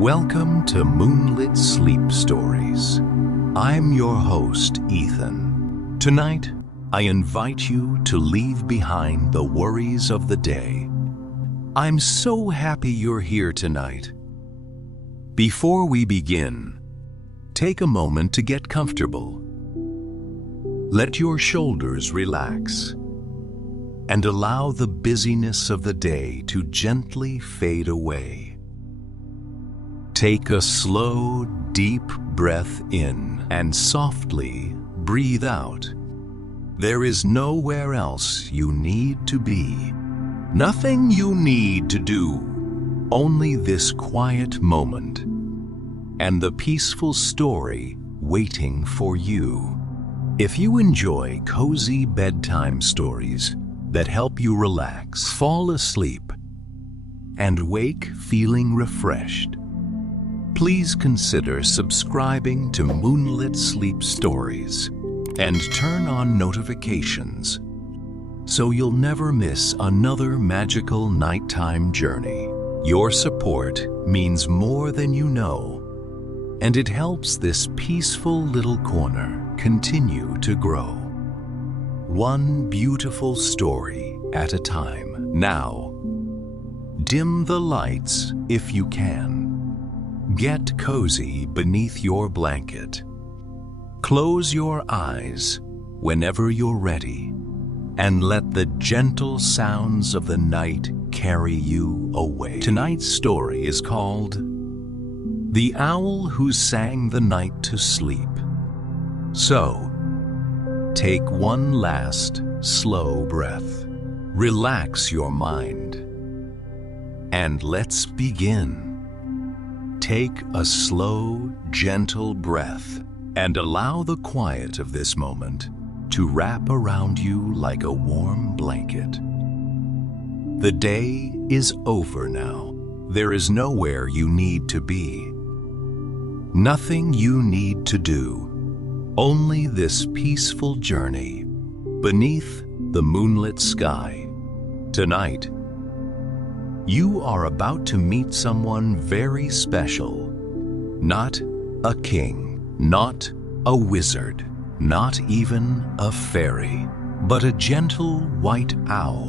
Welcome to Moonlit Sleep Stories. I'm your host, Ethan. Tonight, I invite you to leave behind the worries of the day. I'm so happy you're here tonight. Before we begin, take a moment to get comfortable. Let your shoulders relax and allow the busyness of the day to gently fade away. Take a slow, deep breath in and softly breathe out. There is nowhere else you need to be. Nothing you need to do. Only this quiet moment and the peaceful story waiting for you. If you enjoy cozy bedtime stories that help you relax, fall asleep, and wake feeling refreshed, please consider subscribing to Moonlit Sleep Stories and turn on notifications so you'll never miss another magical nighttime journey. Your support means more than you know, and it helps this peaceful little corner continue to grow. One beautiful story at a time. Now, dim the lights if you can. Get cozy beneath your blanket. Close your eyes whenever you're ready, and let the gentle sounds of the night carry you away. Tonight's story is called The Owl Who Sang the Night to Sleep. So, take one last slow breath. Relax your mind, and let's begin. Take a slow, gentle breath and allow the quiet of this moment to wrap around you like a warm blanket. The day is over now. There is nowhere you need to be. Nothing you need to do. Only this peaceful journey beneath the moonlit sky. Tonight, you are about to meet someone very special. Not a king, not a wizard, not even a fairy, but a gentle white owl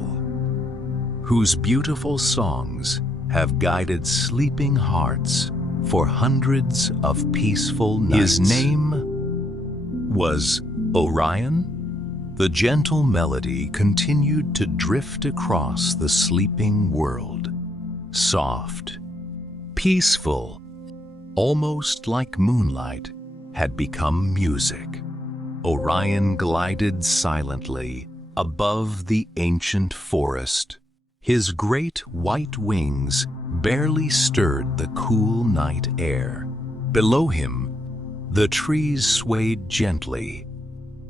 whose beautiful songs have guided sleeping hearts for hundreds of peaceful nights. His name was Orion. The gentle melody continued to drift across the sleeping world. Soft, peaceful, almost like moonlight, had become music. Orion glided silently above the ancient forest. His great white wings barely stirred the cool night air. Below him, the trees swayed gently.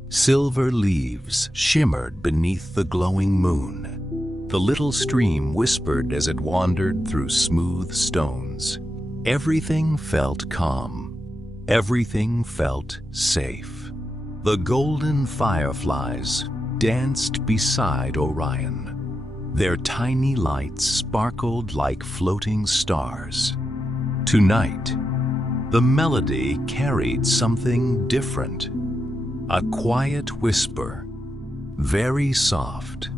Silver leaves shimmered beneath the glowing moon. The little stream whispered as it wandered through smooth stones. Everything felt calm. Everything felt safe. The golden fireflies danced beside Orion. Their tiny lights sparkled like floating stars. Tonight, the melody carried something different. A quiet whisper, very soft,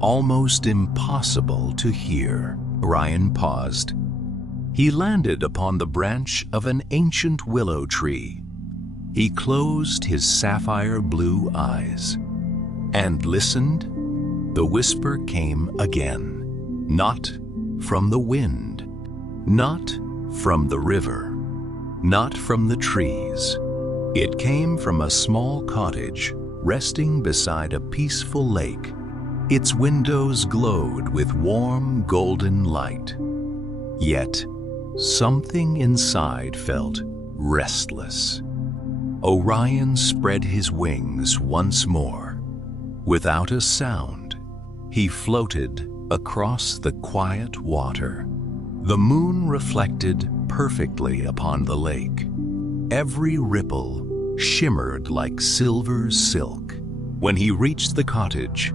almost impossible to hear. Orion paused. He landed upon the branch of an ancient willow tree. He closed his sapphire blue eyes and listened. The whisper came again, not from the wind, not from the river, not from the trees. It came from a small cottage resting beside a peaceful lake. Its windows glowed with warm golden light. Yet, something inside felt restless. Orion spread his wings once more. Without a sound, he floated across the quiet water. The moon reflected perfectly upon the lake. Every ripple shimmered like silver silk. When he reached the cottage,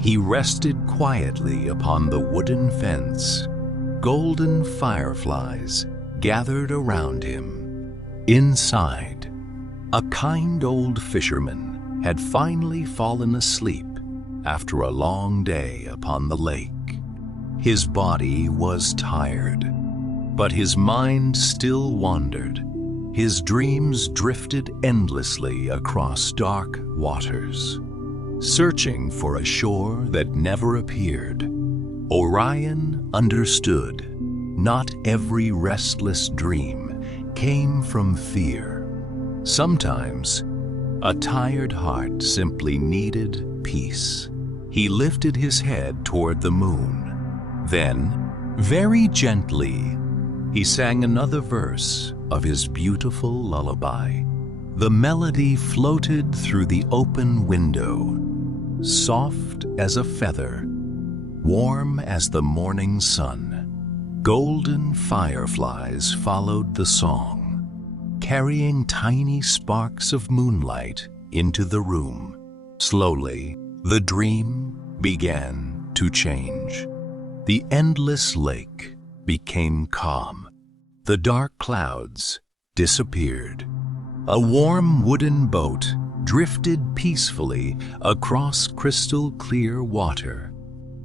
he rested quietly upon the wooden fence. Golden fireflies gathered around him. Inside, a kind old fisherman had finally fallen asleep after a long day upon the lake. His body was tired, but his mind still wandered. His dreams drifted endlessly across dark waters, searching for a shore that never appeared. Orion understood not every restless dream came from fear. Sometimes, a tired heart simply needed peace. He lifted his head toward the moon. Then, very gently, he sang another verse of his beautiful lullaby. The melody floated through the open window, soft as a feather, warm as the morning sun. Golden fireflies followed the song, carrying tiny sparks of moonlight into the room. Slowly, the dream began to change. The endless lake became calm. The dark clouds disappeared. A warm wooden boat drifted peacefully across crystal clear water.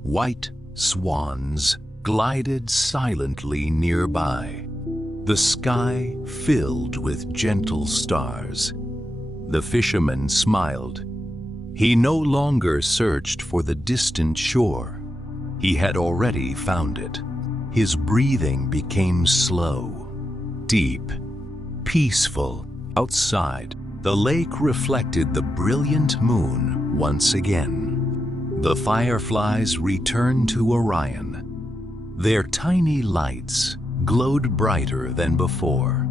White swans glided silently nearby. The sky filled with gentle stars. The fisherman smiled. He no longer searched for the distant shore. He had already found it. His breathing became slow, deep, peaceful. Outside, the lake reflected the brilliant moon once again. The fireflies returned to Orion. Their tiny lights glowed brighter than before.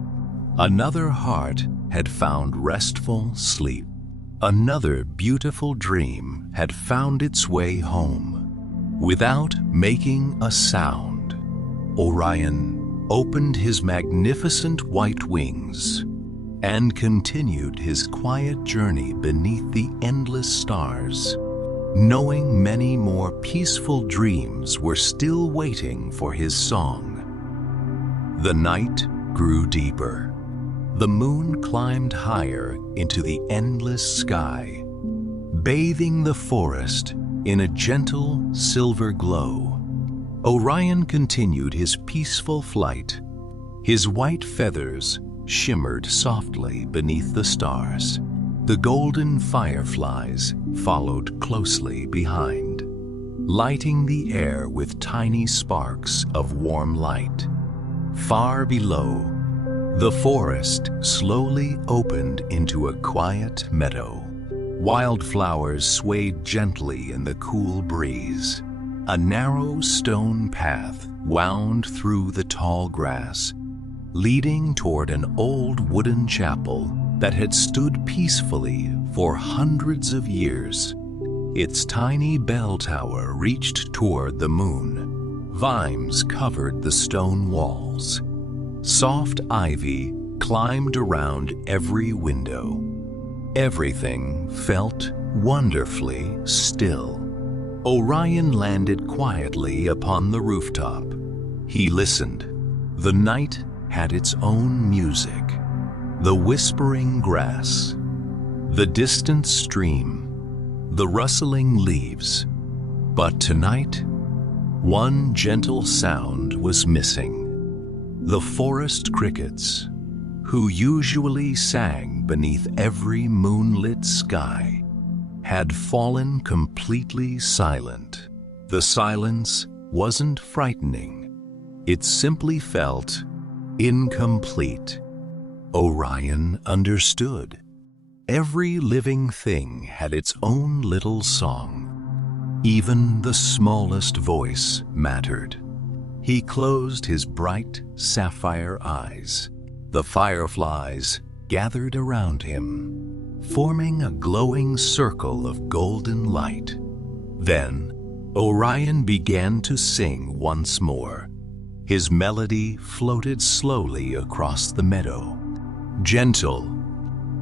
Another heart had found restful sleep. Another beautiful dream had found its way home. Without making a sound, Orion opened his magnificent white wings and continued his quiet journey beneath the endless stars, knowing many more peaceful dreams were still waiting for his song. The night grew deeper. The moon climbed higher into the endless sky, bathing the forest in a gentle silver glow. Orion continued his peaceful flight. His white feathers shimmered softly beneath the stars. The golden fireflies followed closely behind, lighting the air with tiny sparks of warm light. Far below, the forest slowly opened into a quiet meadow. Wildflowers swayed gently in the cool breeze. A narrow stone path wound through the tall grass, leading toward an old wooden chapel that had stood peacefully for hundreds of years. Its tiny bell tower reached toward the moon. Vines covered the stone walls. Soft ivy climbed around every window. Everything felt wonderfully still. Orion landed quietly upon the rooftop. He listened. The night had its own music. The whispering grass, the distant stream, the rustling leaves. But tonight, one gentle sound was missing. The forest crickets, who usually sang beneath every moonlit sky, had fallen completely silent. The silence wasn't frightening. It simply felt incomplete. Orion understood. Every living thing had its own little song. Even the smallest voice mattered. He closed his bright sapphire eyes. The fireflies gathered around him, forming a glowing circle of golden light. Then, Orion began to sing once more. His melody floated slowly across the meadow, gentle,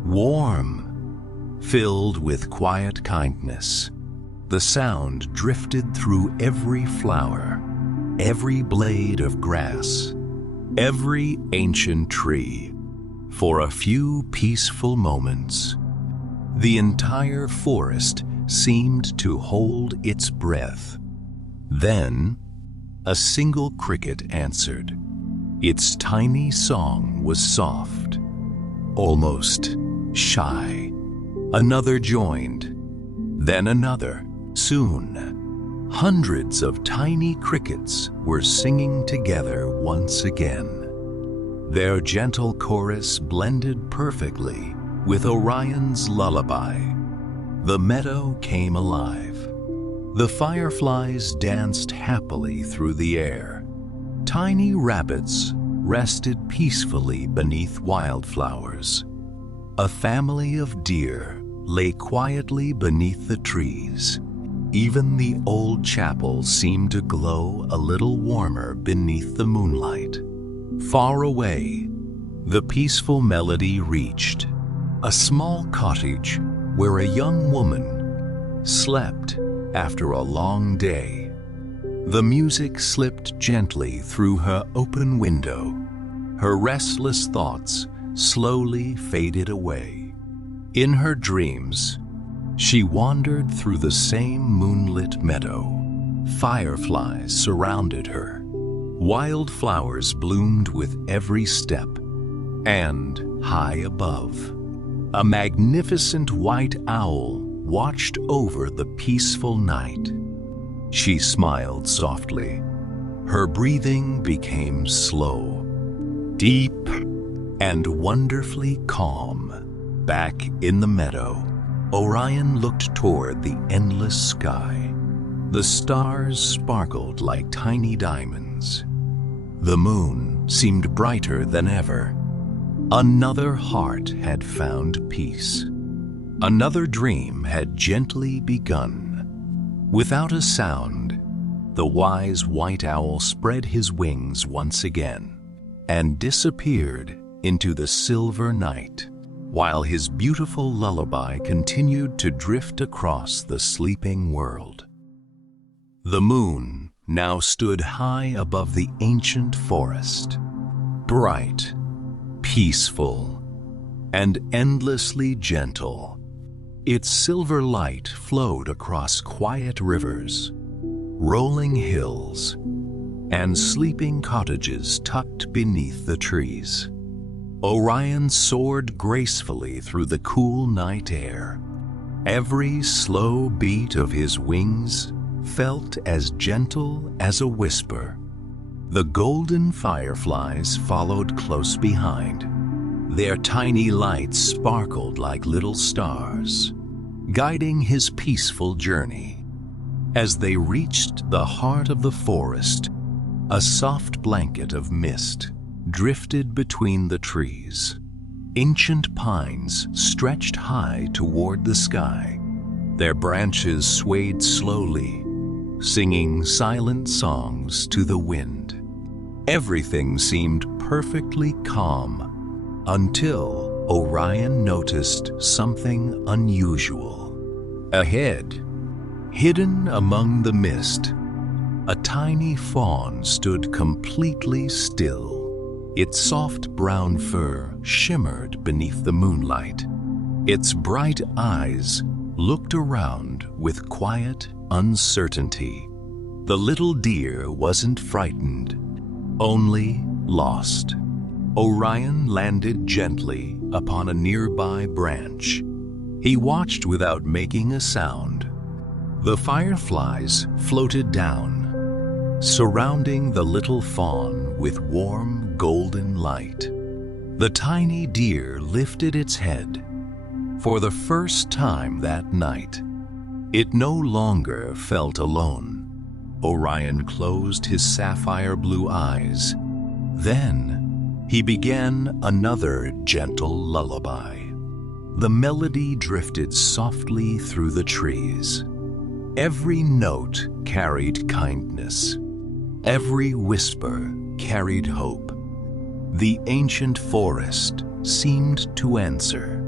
warm, filled with quiet kindness. The sound drifted through every flower, every blade of grass, every ancient tree. For a few peaceful moments, the entire forest seemed to hold its breath. Then, a single cricket answered. Its tiny song was soft, almost shy. Another joined, then another. Soon, hundreds of tiny crickets were singing together once again. Their gentle chorus blended perfectly with Orion's lullaby. The meadow came alive. The fireflies danced happily through the air. Tiny rabbits rested peacefully beneath wildflowers. A family of deer lay quietly beneath the trees. Even the old chapel seemed to glow a little warmer beneath the moonlight. Far away, the peaceful melody reached a small cottage where a young woman slept after a long day. The music slipped gently through her open window. Her restless thoughts slowly faded away. In her dreams, she wandered through the same moonlit meadow. Fireflies surrounded her. Wildflowers bloomed with every step, and high above, a magnificent white owl watched over the peaceful night. She smiled softly. Her breathing became slow, deep, and wonderfully calm. Back in the meadow, Orion looked toward the endless sky. The stars sparkled like tiny diamonds. The moon seemed brighter than ever. Another heart had found peace. Another dream had gently begun. Without a sound, the wise white owl spread his wings once again and disappeared into the silver night, while his beautiful lullaby continued to drift across the sleeping world. The moon now stood high above the ancient forest, bright, peaceful, and endlessly gentle. Its silver light flowed across quiet rivers, rolling hills, and sleeping cottages tucked beneath the trees. Orion soared gracefully through the cool night air. Every slow beat of his wings felt as gentle as a whisper. The golden fireflies followed close behind. Their tiny lights sparkled like little stars, guiding his peaceful journey. As they reached the heart of the forest, a soft blanket of mist drifted between the trees. Ancient pines stretched high toward the sky. Their branches swayed slowly, singing silent songs to the wind. Everything seemed perfectly calm until Orion noticed something unusual. Ahead, hidden among the mist, a tiny fawn stood completely still. Its soft brown fur shimmered beneath the moonlight. Its bright eyes looked around with quiet uncertainty. The little deer wasn't frightened, only lost. Orion landed gently upon a nearby branch. He watched without making a sound. The fireflies floated down, surrounding the little fawn with warm golden light. The tiny deer lifted its head. For the first time that night, it no longer felt alone. Orion closed his sapphire blue eyes. Then he began another gentle lullaby. The melody drifted softly through the trees. Every note carried kindness. Every whisper carried hope. The ancient forest seemed to answer.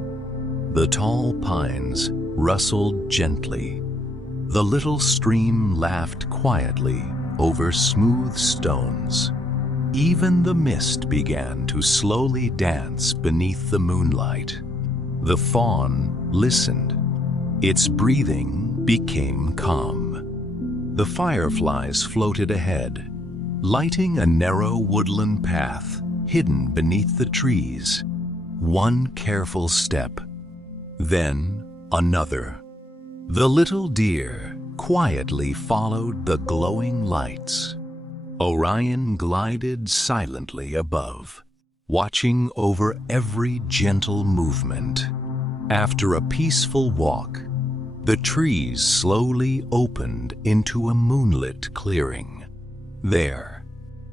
The tall pines rustled gently. The little stream laughed quietly over smooth stones. Even the mist began to slowly dance beneath the moonlight. The fawn listened. Its breathing became calm. The fireflies floated ahead, lighting a narrow woodland path hidden beneath the trees. One careful step, then another. The little deer quietly followed the glowing lights. Orion glided silently above, watching over every gentle movement. After a peaceful walk, the trees slowly opened into a moonlit clearing. There,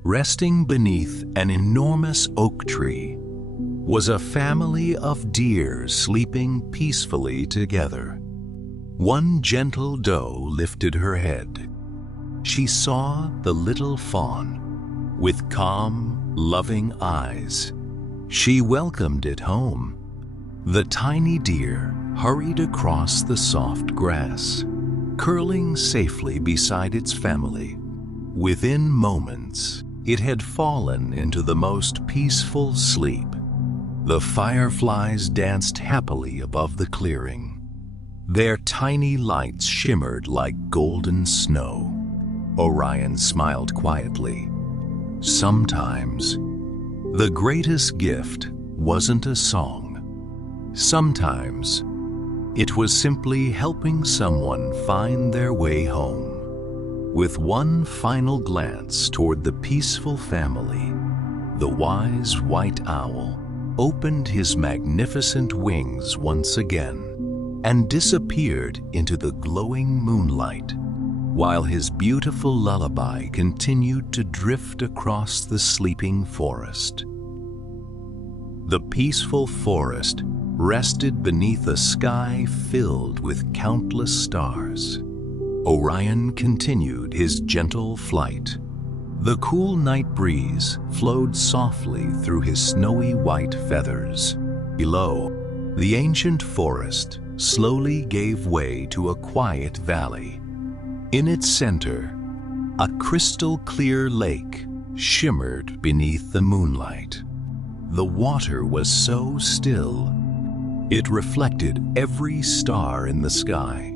resting beneath an enormous oak tree, was a family of deer sleeping peacefully together. One gentle doe lifted her head. She saw the little fawn with calm, loving eyes. She welcomed it home. The tiny deer hurried across the soft grass, curling safely beside its family. Within moments, it had fallen into the most peaceful sleep. The fireflies danced happily above the clearing. Their tiny lights shimmered like golden snow. Orion smiled quietly. Sometimes, the greatest gift wasn't a song. Sometimes, it was simply helping someone find their way home. With one final glance toward the peaceful family, the wise white owl opened his magnificent wings once again and disappeared into the glowing moonlight, while his beautiful lullaby continued to drift across the sleeping forest. The peaceful forest rested beneath a sky filled with countless stars. Orion continued his gentle flight. The cool night breeze flowed softly through his snowy white feathers. Below, the ancient forest slowly gave way to a quiet valley. In its center, a crystal-clear lake shimmered beneath the moonlight. The water was so still, it reflected every star in the sky.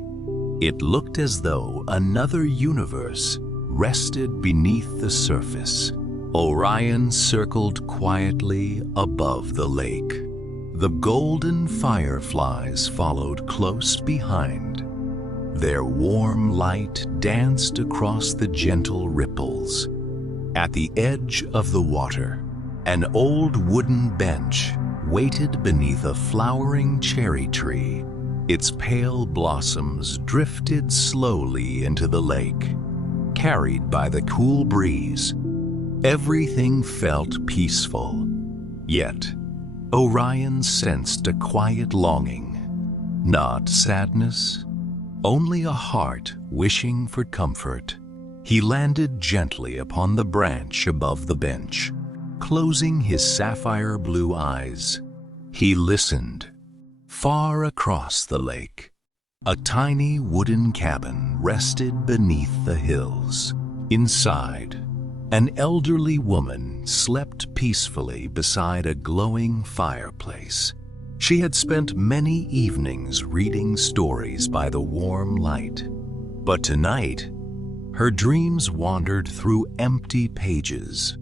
It looked as though another universe rested beneath the surface. Orion circled quietly above the lake. The golden fireflies followed close behind. Their warm light danced across the gentle ripples. At the edge of the water, an old wooden bench waited beneath a flowering cherry tree. Its pale blossoms drifted slowly into the lake, carried by the cool breeze. Everything felt peaceful. Yet, Orion sensed a quiet longing. Not sadness, only a heart wishing for comfort. He landed gently upon the branch above the bench, closing his sapphire blue eyes. He listened. Far across the lake, a tiny wooden cabin rested beneath the hills. Inside, an elderly woman slept peacefully beside a glowing fireplace. She had spent many evenings reading stories by the warm light. But tonight, her dreams wandered through empty pages,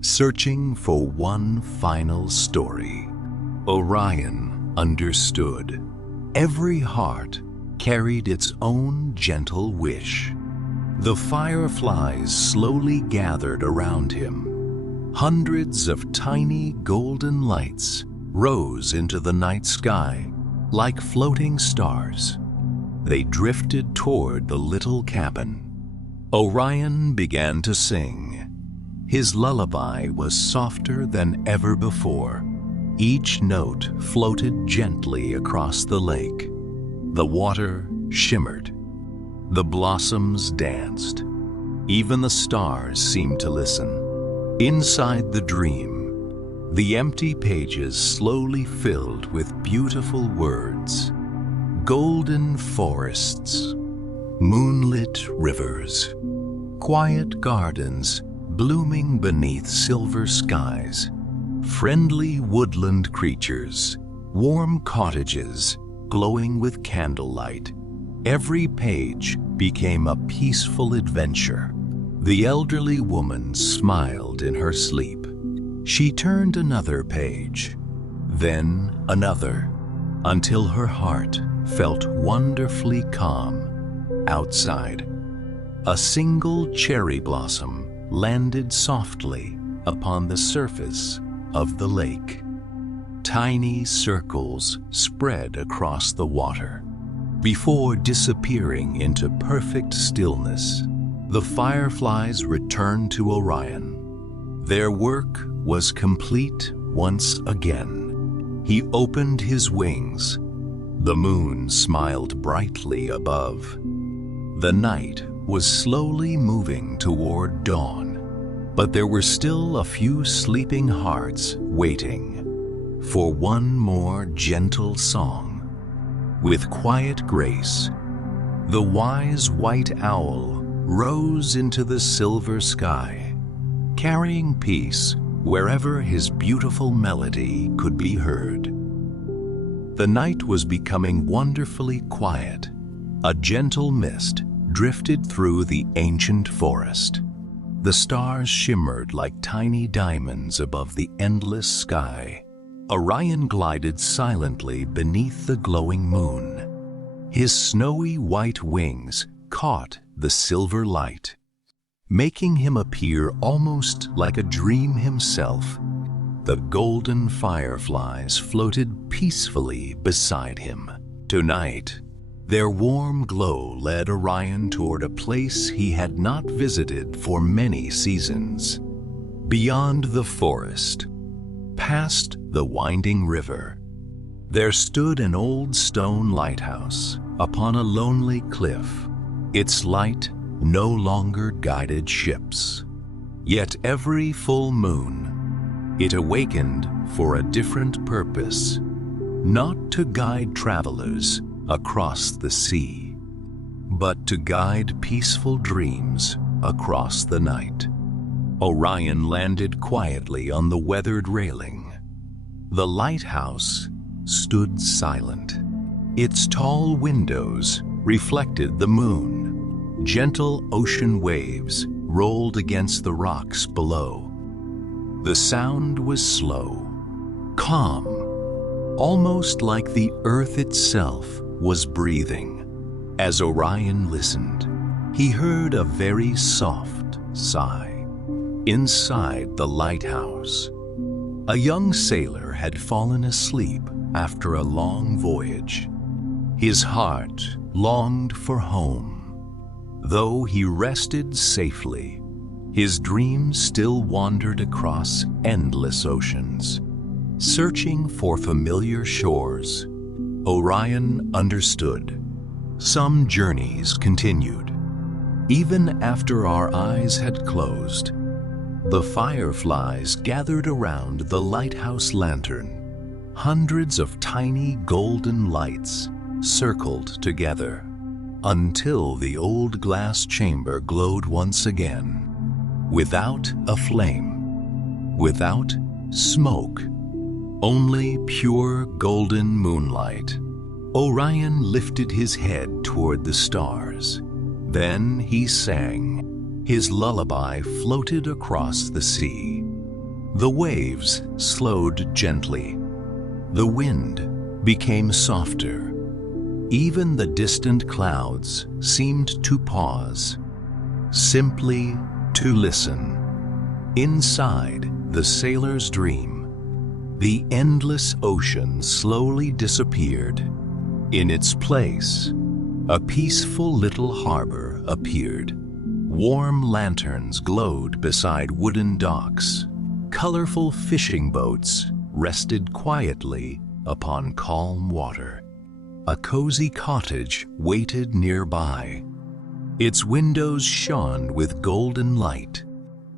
searching for one final story. Orion understood. Every heart carried its own gentle wish. The fireflies slowly gathered around him. Hundreds of tiny golden lights rose into the night sky like floating stars. They drifted toward the little cabin. Orion began to sing. His lullaby was softer than ever before. Each note floated gently across the lake. The water shimmered. The blossoms danced. Even the stars seemed to listen. Inside the dream, the empty pages slowly filled with beautiful words. Golden forests, moonlit rivers, quiet gardens blooming beneath silver skies, friendly woodland creatures, warm cottages glowing with candlelight. Every page became a peaceful adventure. The elderly woman smiled in her sleep. She turned another page, then another, until her heart felt wonderfully calm. Outside, a single cherry blossom landed softly upon the surface of the lake. Tiny circles spread across the water. Before disappearing into perfect stillness, the fireflies returned to Orion. Their work was complete once again. He opened his wings. The moon smiled brightly above. The night was slowly moving toward dawn, but there were still a few sleeping hearts waiting for one more gentle song. With quiet grace, the wise white owl rose into the silver sky, carrying peace wherever his beautiful melody could be heard. The night was becoming wonderfully quiet. A gentle mist drifted through the ancient forest. The stars shimmered like tiny diamonds above the endless sky. Orion glided silently beneath the glowing moon. His snowy white wings caught the silver light, making him appear almost like a dream himself. The golden fireflies floated peacefully beside him. Tonight, their warm glow led Orion toward a place he had not visited for many seasons. Beyond the forest, past the winding river, there stood an old stone lighthouse upon a lonely cliff. Its light no longer guided ships. Yet every full moon, it awakened for a different purpose, not to guide travelers across the sea, but to guide peaceful dreams across the night. Orion landed quietly on the weathered railing. The lighthouse stood silent. Its tall windows reflected the moon. Gentle ocean waves rolled against the rocks below. The sound was slow, calm, almost like the earth itself was breathing. As Orion listened, he heard a very soft sigh. Inside the lighthouse, a young sailor had fallen asleep after a long voyage. His heart longed for home. Though he rested safely, his dreams still wandered across endless oceans. Searching for familiar shores, Orion understood. Some journeys continued. Even after our eyes had closed, the fireflies gathered around the lighthouse lantern. Hundreds of tiny golden lights circled together until the old glass chamber glowed once again. Without a flame, without smoke, only pure golden moonlight. Orion lifted his head toward the stars. Then he sang. His lullaby floated across the sea. The waves slowed gently. The wind became softer. Even the distant clouds seemed to pause, simply to listen. Inside the sailor's dream, the endless ocean slowly disappeared. In its place, a peaceful little harbor appeared. Warm lanterns glowed beside wooden docks. Colorful fishing boats rested quietly upon calm water. A cozy cottage waited nearby. Its windows shone with golden light.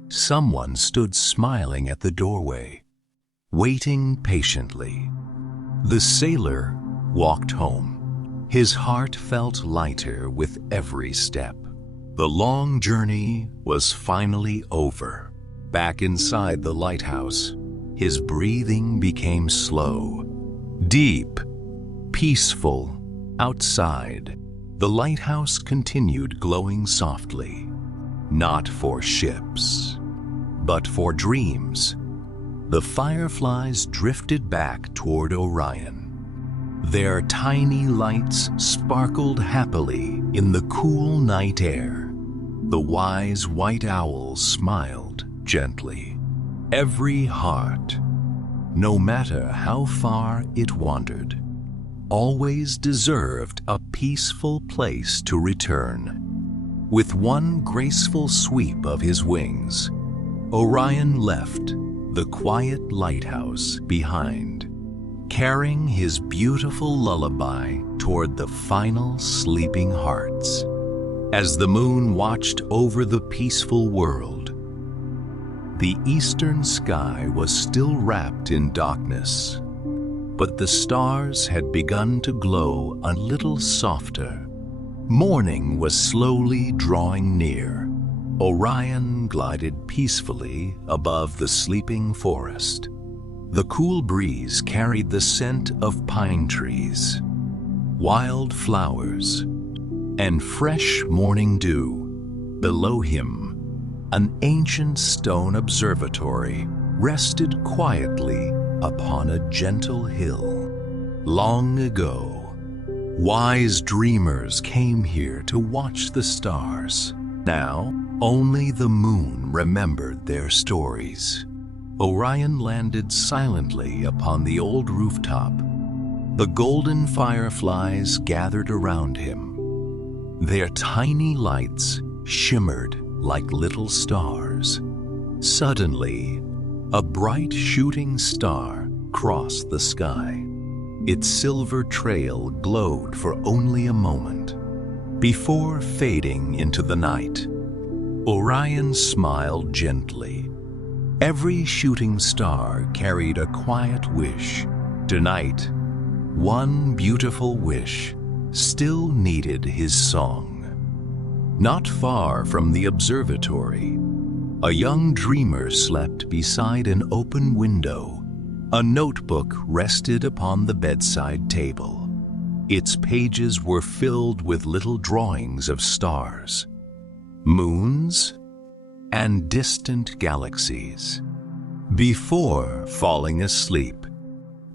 Someone stood smiling at the doorway, waiting patiently. The sailor walked home. His heart felt lighter with every step. The long journey was finally over. Back inside the lighthouse, his breathing became slow, deep, peaceful. Outside, the lighthouse continued glowing softly, not for ships, but for dreams. The fireflies drifted back toward Orion. Their tiny lights sparkled happily in the cool night air. The wise white owl smiled gently. Every heart, no matter how far it wandered, always deserved a peaceful place to return. With one graceful sweep of his wings, Orion left the quiet lighthouse behind, carrying his beautiful lullaby toward the final sleeping hearts. As the moon watched over the peaceful world, the eastern sky was still wrapped in darkness, but the stars had begun to glow a little softer. Morning was slowly drawing near. Orion glided peacefully above the sleeping forest. The cool breeze carried the scent of pine trees, wild flowers, and fresh morning dew. Below him, an ancient stone observatory rested quietly upon a gentle hill. Long ago, wise dreamers came here to watch the stars. Now, only the moon remembered their stories. Orion landed silently upon the old rooftop. The golden fireflies gathered around him. Their tiny lights shimmered like little stars. Suddenly, a bright shooting star crossed the sky. Its silver trail glowed for only a moment. Before fading into the night, Orion smiled gently. Every shooting star carried a quiet wish. Tonight, one beautiful wish still needed his song. Not far from the observatory, a young dreamer slept beside an open window. A notebook rested upon the bedside table. Its pages were filled with little drawings of stars, moons, and distant galaxies. Before falling asleep,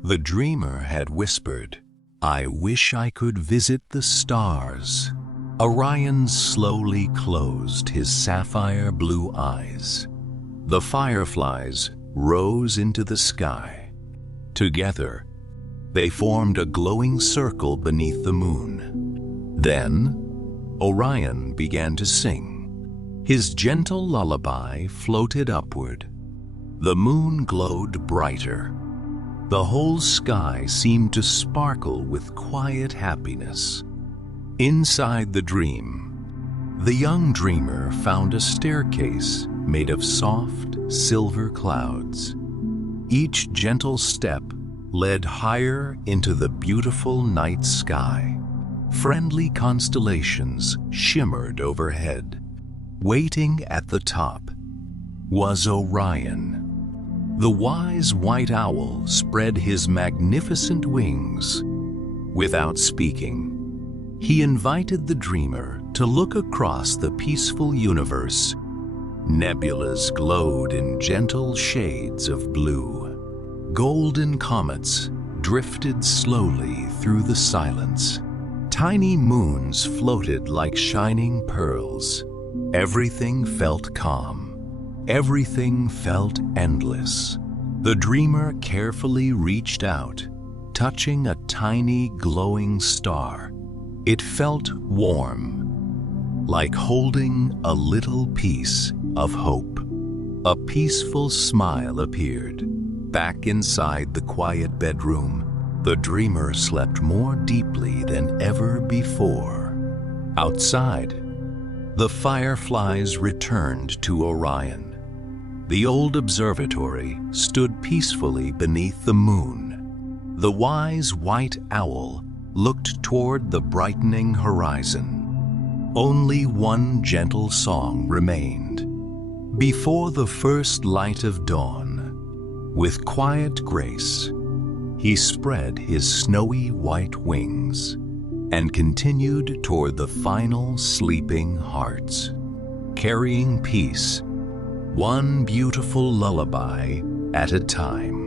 the dreamer had whispered, "I wish I could visit the stars." Orion slowly closed his sapphire blue eyes. The fireflies rose into the sky. Together, they formed a glowing circle beneath the moon. Then, Orion began to sing. His gentle lullaby floated upward. The moon glowed brighter. The whole sky seemed to sparkle with quiet happiness. Inside the dream, the young dreamer found a staircase made of soft, silver clouds. Each gentle step led higher into the beautiful night sky. Friendly constellations shimmered overhead. Waiting at the top was Orion. The wise white owl spread his magnificent wings. Without speaking, he invited the dreamer to look across the peaceful universe. Nebulas glowed in gentle shades of blue. Golden comets drifted slowly through the silence. Tiny moons floated like shining pearls. Everything felt calm. Everything felt endless. The dreamer carefully reached out, touching a tiny glowing star. It felt warm, like holding a little piece of hope. A peaceful smile appeared. Back inside the quiet bedroom, the dreamer slept more deeply than ever before. Outside, the fireflies returned to Orion. The old observatory stood peacefully beneath the moon. The wise white owl looked toward the brightening horizon. Only one gentle song remained. Before the first light of dawn, with quiet grace, he spread his snowy white wings and continued toward the final sleeping hearts, carrying peace, one beautiful lullaby at a time.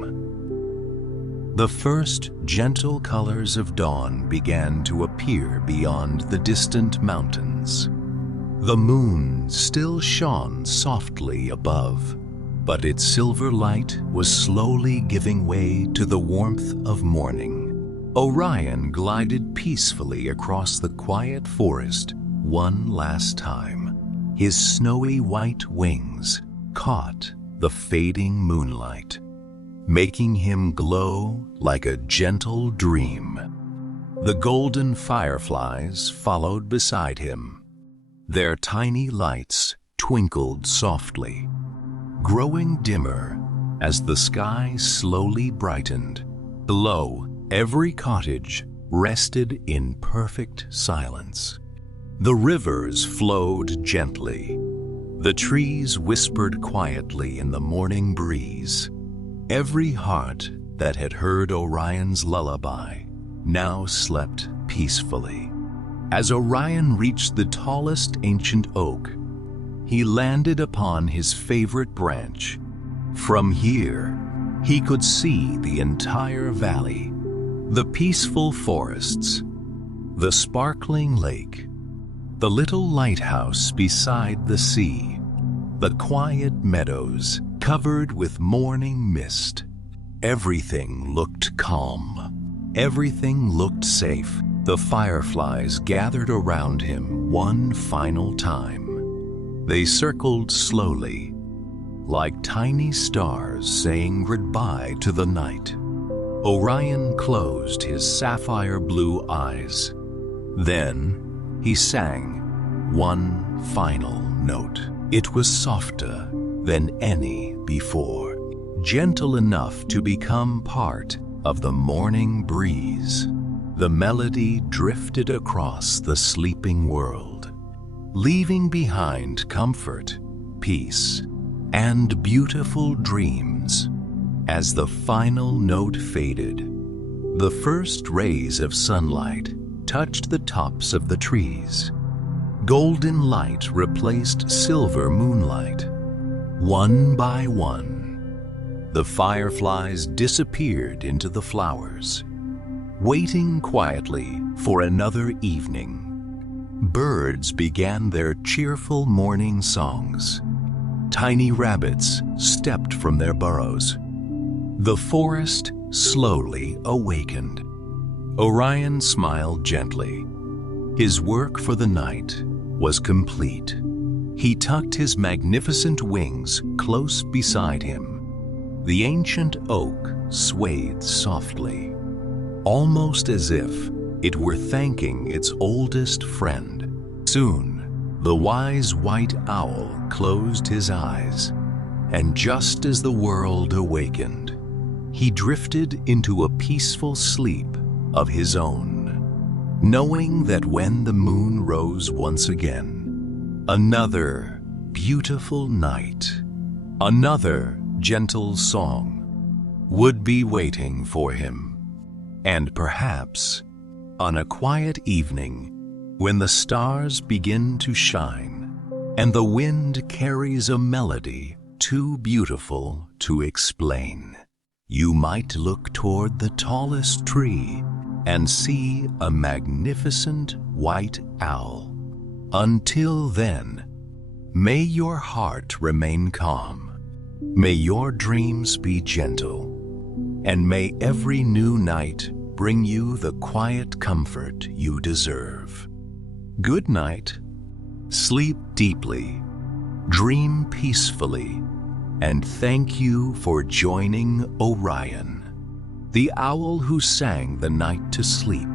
The first gentle colors of dawn began to appear beyond the distant mountains. The moon still shone softly above, but its silver light was slowly giving way to the warmth of morning. Orion glided peacefully across the quiet forest one last time. His snowy white wings caught the fading moonlight, making him glow like a gentle dream. The golden fireflies followed beside him. Their tiny lights twinkled softly, growing dimmer as the sky slowly brightened. Below, every cottage rested in perfect silence. The rivers flowed gently. The trees whispered quietly in the morning breeze. Every heart that had heard Orion's lullaby now slept peacefully. As Orion reached the tallest ancient oak, he landed upon his favorite branch. From here, he could see the entire valley, the peaceful forests, the sparkling lake, the little lighthouse beside the sea, the quiet meadows covered with morning mist. Everything looked calm. Everything looked safe. The fireflies gathered around him one final time. They circled slowly, like tiny stars saying goodbye to the night. Orion closed his sapphire blue eyes. Then he sang one final note. It was softer than any before, gentle enough to become part of the morning breeze. The melody drifted across the sleeping world, leaving behind comfort, peace, and beautiful dreams. As the final note faded, the first rays of sunlight touched the tops of the trees. Golden light replaced silver moonlight. One by one, the fireflies disappeared into the flowers, waiting quietly for another evening. Birds began their cheerful morning songs. Tiny rabbits stepped from their burrows. The forest slowly awakened. Orion smiled gently. His work for the night was complete. He tucked his magnificent wings close beside him. The ancient oak swayed softly, almost as if it were thanking its oldest friend. Soon, the wise white owl closed his eyes, and just as the world awakened, he drifted into a peaceful sleep of his own, knowing that when the moon rose once again, another beautiful night, another gentle song would be waiting for him. And perhaps, on a quiet evening, when the stars begin to shine and the wind carries a melody too beautiful to explain, you might look toward the tallest tree and see a magnificent white owl. Until then, may your heart remain calm, may your dreams be gentle, and may every new night bring you the quiet comfort you deserve. Good night. Sleep deeply, dream peacefully, and thank you for joining Orion, the owl who sang the night to sleep.